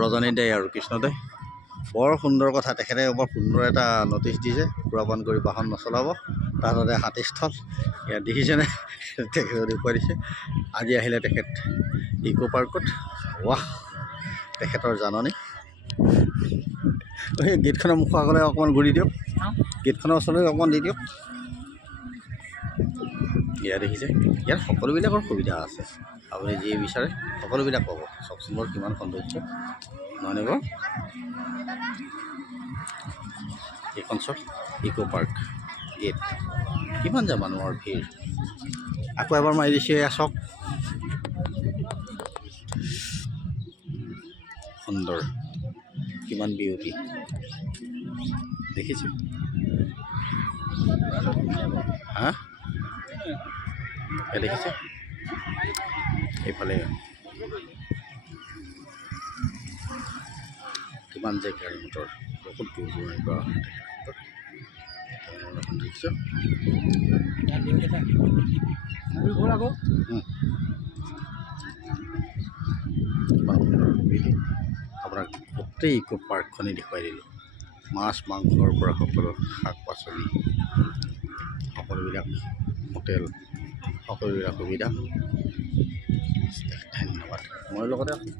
ৰজনীদে আৰু কৃষ্ণদে বৰ সুন্দৰ কথা। তেখেতে বৰ সুন্দৰ এটা নটিচ দিছে, সুৰাপান কৰি বাহন নচলাব, তাৰতে হাতীস্থল ইয়াত দেখিছেনে তেখেতে দেখুৱাই দিছে। আজি আহিলে তেখেত ইক' পাৰ্কত। ৱাহ, তেখেতৰ জাননী। সেই গেটখনৰ মুখৰ আগলৈ অকণমান ঘূৰি দিয়ক, গেটখনৰ ওচৰলৈ অকণমান দি দিয়ক। ইয়াত দেখিছে, ইয়াত সকলোবিলাকৰ সুবিধা আছে, আপুনি যি বিচাৰে সকলোবিলাক পাব। চাওকচোন বাৰু কিমান সৌন্দৰ্য, নহয়নে বাৰু? এইখন চাওক ইক' পাৰ্ক গেট, কিমান যে মানুহৰ ভিৰ। আকৌ এবাৰ মাৰি দিছে, এয়া চাওক সুন্দৰ, কিমান বিউটি দেখিছে। হা দেখিছে, এইফালে কিমান যে গাড়ী মটৰ, বহুত দূৰ দূৰণিৰ পৰা দেখিছে। আপোনাক গোটেই ইক' পাৰ্কখনেই দেখুৱাই দিলোঁ। মাছ মাংসৰ পৰা সকলো শাক পাচলি, সকলোবিলাক হোটেল, সকলোবিলাক সুবিধা। ধন্যবাদ, মই লগতে আছোঁ।